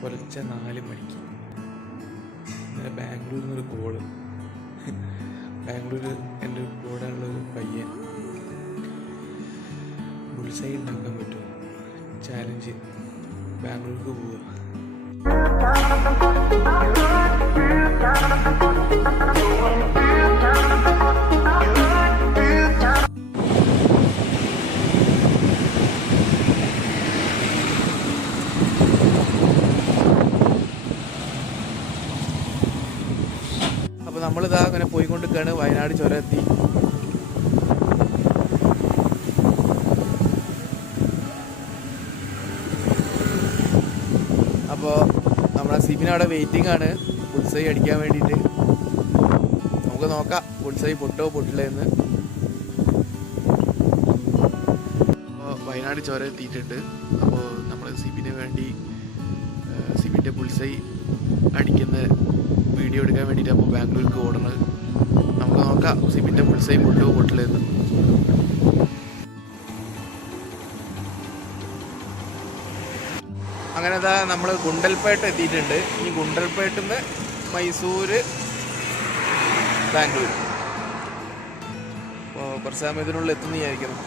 പുലർച്ചെ 4 മണിക്ക് ഇന്നലെ ബാംഗ്ലൂരിൽ നിന്നൊരു കോള്. ബാംഗ്ലൂർ എൻ്റെ കൂടെയുള്ളൊരു പയ്യൻ ബുൾസൈ ഉണ്ടാക്കാൻ പറ്റുമോ ചാലഞ്ച്, ബാംഗ്ലൂർക്ക് പോവുക. അപ്പോൾ നമ്മളിതാ അങ്ങനെ പോയിക്കൊണ്ടിരിക്കുകയാണ്. വയനാട് ചുരം എത്തി. അപ്പോൾ നമ്മളെ സിബിന് അവിടെ വെയിറ്റിംഗ് ആണ് ബുൾസൈ അടിക്കാൻ വേണ്ടിയിട്ട്. നമുക്ക് നോക്കാം ബുൾസൈ പൊട്ടോ പൊട്ടില്ല എന്ന്. അപ്പോൾ വയനാട് ചുരം എത്തിയിട്ടുണ്ട്. അപ്പോൾ നമ്മൾ സിബിന് വേണ്ടി സിബിൻ്റെ ബുൾസൈ അടിക്കുന്ന വീഡിയോ എടുക്കാൻ വേണ്ടിയിട്ട് അപ്പോൾ ബാംഗ്ലൂർക്ക് ഓടുന്നത്. നമുക്ക് നോക്കാം സിബിൻ്റെ ബുൾസൈ പൊട്ടോ പൊട്ടില്ല എന്ന്. അങ്ങനെ ഇതാ നമ്മൾ ഗുണ്ടൽപേട്ട് എത്തിയിട്ടുണ്ട്. ഈ ഗുണ്ടൽപേട്ടിൽ നിന്ന് മൈസൂർ, ബാംഗ്ലൂർ. അപ്പോൾ കുറച്ച് സമയത്തിനുള്ളിൽ എത്തുന്ന വിചാരിക്കുന്നു.